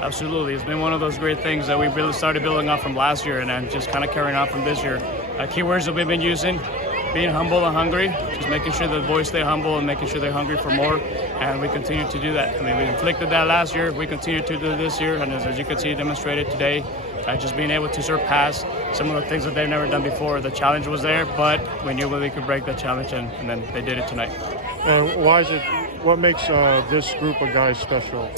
Absolutely. It's been one of those great things that we really started building up from last year and then just kind of carrying on from this year. Keywords that we've been using, being humble and hungry, just making sure that the boys stay humble and making sure they're hungry for more, and we continue to do that. I mean, we inflicted that last year, we continue to do it this year, and as you can see demonstrated today, just being able to surpass some of the things that they've never done before. The challenge was there, but we knew that we could break the challenge, and then they did it tonight. And what makes this group of guys special?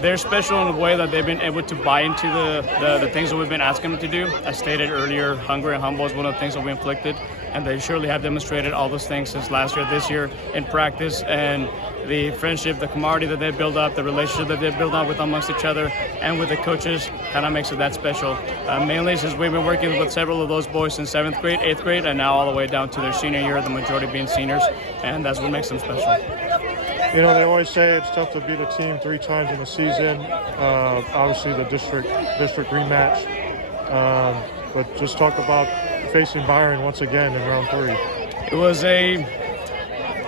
They're special in a way that they've been able to buy into the things that we've been asking them to do. As stated earlier, hungry and humble is one of the things that we inflicted, and they surely have demonstrated all those things since last year, this year in practice, and the friendship, the camaraderie that they've built up, the relationship that they've built up with amongst each other and with the coaches kind of makes it that special. Mainly since we've been working with several of those boys in 7th grade, 8th grade, and now all the way down to their senior year, the majority being seniors, and that's what makes them special. You know, they always say it's tough to beat a team 3 times in a season. Obviously, the district rematch. But just talk about facing Byron once again in round 3. It was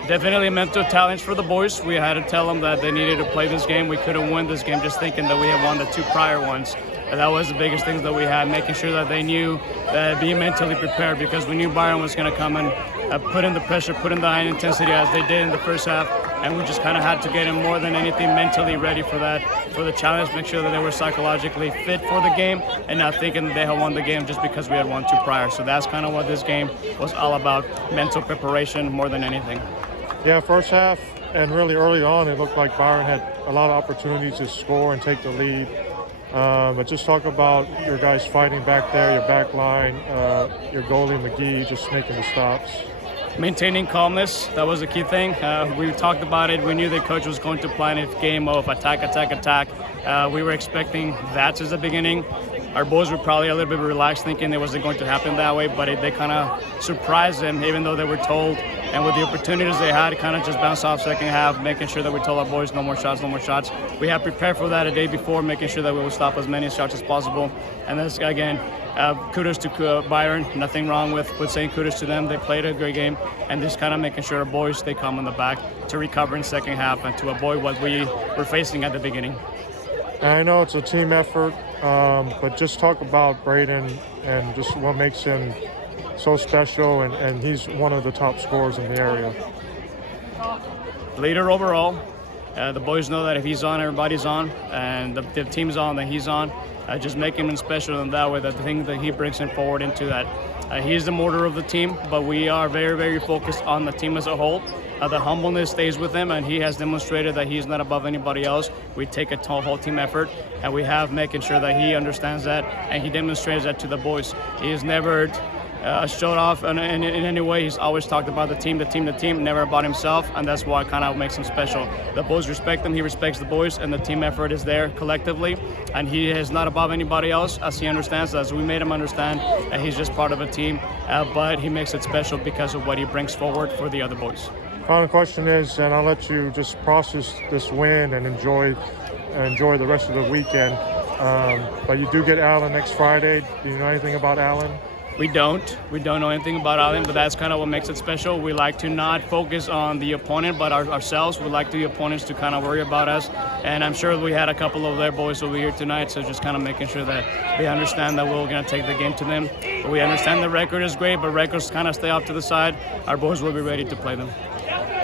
definitely a mental challenge for the boys. We had to tell them that they needed to play this game. We couldn't win this game just thinking that we had won the 2 prior ones. And that was the biggest thing that we had, making sure that they knew that being mentally prepared, because we knew Byron was going to come and put in the pressure, put in the high intensity as they did in the first half. And we just kind of had to get them more than anything mentally ready for that, for the challenge, make sure that they were psychologically fit for the game and not thinking that they had won the game just because we had won 2 prior. So that's kind of what this game was all about, mental preparation more than anything. Yeah, first half and really early on, it looked like Byron had a lot of opportunities to score and take the lead. But just talk about your guys fighting back there, your back line, your goalie McGee just making the stops. Maintaining calmness, that was a key thing. We talked about it. We knew the coach was going to plan a game of attack. We were expecting that since the beginning. Our boys were probably a little bit relaxed, thinking it wasn't going to happen that way, but they kind of surprised them, even though they were told. And with the opportunities they had, kind of just bounced off second half, making sure that we told our boys no more shots, no more shots. We had prepared for that a day before, making sure that we would stop as many shots as possible. And that's, again, kudos to Byron. Nothing wrong with saying kudos to them. They played a great game, and just kind of making sure our boys stay calm in the back to recover in second half and to avoid what we were facing at the beginning. I know it's a team effort, but just talk about Braden and just what makes him so special, and he's one of the top scorers in the area. Leader overall. The boys know that if he's on, everybody's on, and the team's on, then he's on. Just making him special in that way, that the thing that he brings him forward into that. He's the motor of the team, but we are very, very focused on the team as a whole. The humbleness stays with him, and he has demonstrated that he's not above anybody else. We take a whole team effort, and we have making sure that he understands that, and he demonstrates that to the boys. He has never showed off in any way. He's always talked about the team, never about himself, and that's what kind of makes him special. The boys respect him, he respects the boys, and the team effort is there collectively, and he is not above anybody else, as he understands, as we made him understand, and he's just part of a team, but he makes it special because of what he brings forward for the other boys. Final question is, and I'll let you just process this win and enjoy the rest of the weekend, but you do get Allen next Friday. Do you know anything about Allen? We don't know anything about Allen, but that's kind of what makes it special. We like to not focus on the opponent, but ourselves. We like the opponents to kind of worry about us. And I'm sure we had a couple of their boys over here tonight, so just kind of making sure that they understand that we're going to take the game to them. But we understand the record is great, but records kind of stay off to the side. Our boys will be ready to play them.